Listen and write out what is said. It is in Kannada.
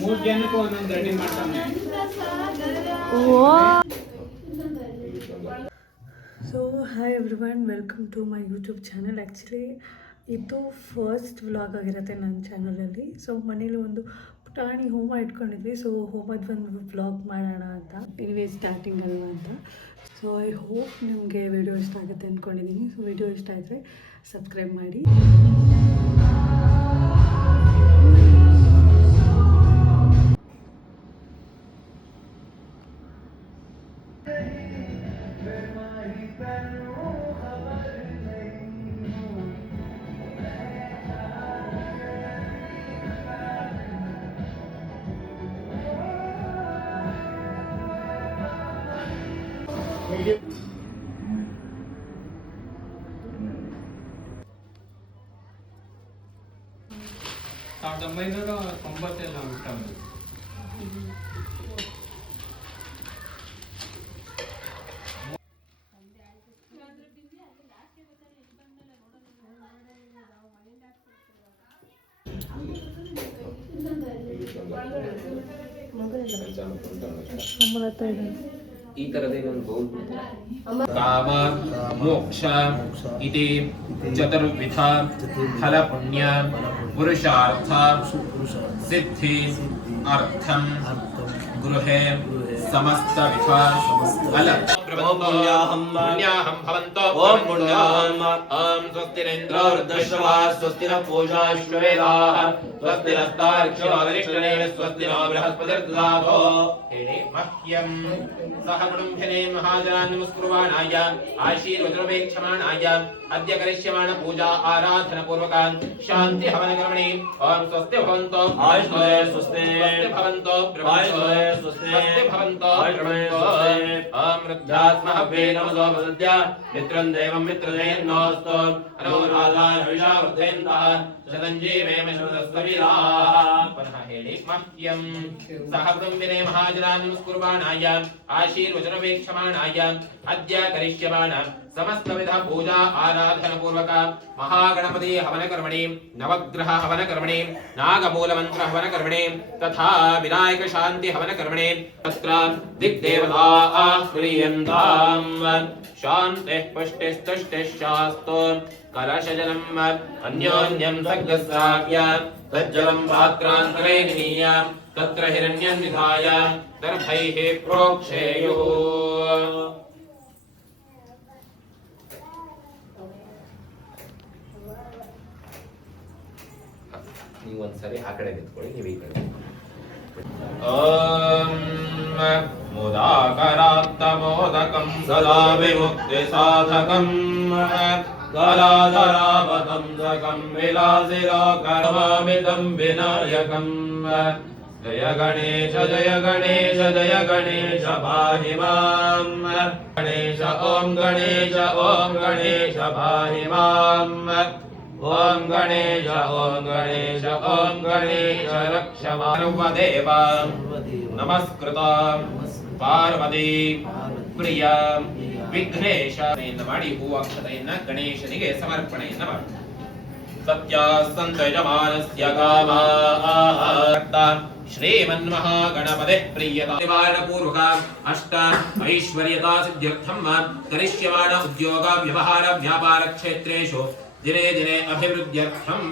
ಮೂರು ಜನಕ್ಕೆ ಒಂದೊಂದು ರೆಡಿ ಮಾಡ್ತಾನೆ. So hi everyone, welcome to my YouTube channel. Actually ಇದು ಫಸ್ಟ್ ವ್ಲಾಗ್ ಆಗಿರುತ್ತೆ ನನ್ನ ಚಾನಲಲ್ಲಿ. ಸೊ ಮನೇಲಿ ಒಂದು ಪುಟಾಣಿ ಹೋಮ ಇಟ್ಕೊಂಡಿದ್ವಿ. ಸೊ ಹೋಮದ ಒಂದು ವ್ಲಾಗ್ ಮಾಡೋಣ ಅಂತ, ಇನ್ವೇ ಸ್ಟಾರ್ಟಿಂಗ್ ಅಲ್ವಾ ಅಂತ. ಸೊ ಐ ಹೋಪ್ ನಿಮಗೆ ವಿಡಿಯೋ ಇಷ್ಟ ಆಗುತ್ತೆ ಅಂದ್ಕೊಂಡಿದ್ದೀನಿ. ಸೊ ವಿಡಿಯೋ ಇಷ್ಟ ಆದರೆ ಸಬ್ಸ್ಕ್ರೈಬ್ ಮಾಡಿ. ಸಾವಿರದ 1990 ನಾವು ಬಿಟ್ಟದ್ದು. ಈ ತರದೇನೊಂದು ಕಾಮ ಮೋಕ್ಷ ಇತಿ ಚತುರ್ವಿಧ ಫಲ ಪುಣ್ಯ ಪುರುಷಾರ್ಥ ಸಿದ್ಧಿ ಅರ್ಥಂ ಗೃಹೇ ಸಮಸ್ತ ವಿಧ ಫಲ पुण्याहं भवन्तो ओम पुण्याहं ओम स्वस्तिरेन्द्रो वृद्धश्रवा स्वस्ति न पूषा विश्ववेदाः स्वस्ति नस्तार्क्ष्यो अरिष्टने स्वस्ति नो बृहस्पतिर्दधातो हे मह्यं सह कुटुम्बिने महाजनान् नमस्कुर्वाणाय आशीर्वचनमेक्षमाणाय अद्य करिष्यमाण पूजा आराधना पूर्वकान् शान्ति हवन कर्मणि ओम स्वस्ति भवन्तो आयुष्मये स्वस्ति भवन्तो ब्रह्मणये स्वस्ति भवन्तो ब्रह्मणये ओम रुद्रात्मः वे नमो वदद्य मित्रं देवं मित्रदेन्नोऽस्तु अनोराधान विशावर्धेन्तः शतञ्जीवेम श्रुतस्वविराः पुनः हेळि मह्यं सह कुटुम्बिने महाजनान् नमस्कुर्वाणाय आशीर्वचनमेक्षमाणाय अद्य करिष्यमाण समस्तविध पूजा आराधना पूर्वक महागणपति हवन कर्मणि नवग्रह हवन कर्मणि नागमूल मंत्र हवन कर्मणि तथा विनायक शांति हवन कर्मणि तत्र दिग्देवता आह्रियन्तां शान्तिः पुष्टिस्तुष्टिः शास्तु कलशजलम् अन्योन्यं सग्गस्राव्य तज्जलं पात्रान्तरे निनीय तत्र हिरण्यं निधाय दर्भैः प्रोक्षेयुः ನೀವು ಒಂದ್ಸರಿ ಆ ಕಡೆ ನಿಂತ್ಕೊಳ್ಳಿ, ನೀವು ಈ ಕಡೆ. ಓಂ ಮುದಾಕರಾತ್ತಮೋದಕಂ ಸದಾ ವಿಮುಕ್ತಿ ಸಾಧಕಂ ಗಲಾಧರಾಪತಂಸಕಂ ವಿಲಾಸಿಲೋಕರಮಾಮಿತಂ ವಿನಾಯಕಂ ಜಯ ಗಣೇಶ ಜಯ ಗಣೇಶ ಜಯ ಗಣೇಶ ಪಾಹಿ ಮಾಂ ಗಣೇಶ ಓಂ ಗಣೇಶ ಓಂ ಗಣೇಶ ಪಾಹಿ ಮಾಂ ಓಂ ಗಣೇಶ ಓಂ ಗಣೇಶ ಓಂ ಗಣೇಶ ರಕ್ಷ ಸರ್ವದೇವ ನಮಸ್ಕೃತ ಪಾರ್ವತಿ ಪ್ರಿಯ ವಿಘ್ನೇಶ ಮಾಡಿ ಹೂವಕ್ಷತೆಯನ್ನ ಗಣೇಶನಿಗೆ ಸಮರ್ಪಣೆಯನ್ನ ಮಾಡಿ. ಸತ್ಯ ಸಂತಯಮಾನಸ್ಯ ಕಾಮಾರ್ಥ ಶ್ರೀಮನ್ಮಹಾಗಣಪತೆ ಪ್ರಿಯತಾ ನಿವಾರಣ ಪೂರ್ವಕ ಅಷ್ಟ ಐಶ್ವರ್ಯತಾ ಸಿದ್ಧ್ಯರ್ಥಂ ಕರಿಷ್ಯಮಾಣ ಉದ್ಯೋಗ ವ್ಯವಹಾರ ವ್ಯಾಪಾರ ಕ್ಷೇತ್ರೇಷು ದಿನೇ ದಿನೇ ಅಭಿವೃದ್ಧ್ಯರ್ಥಂ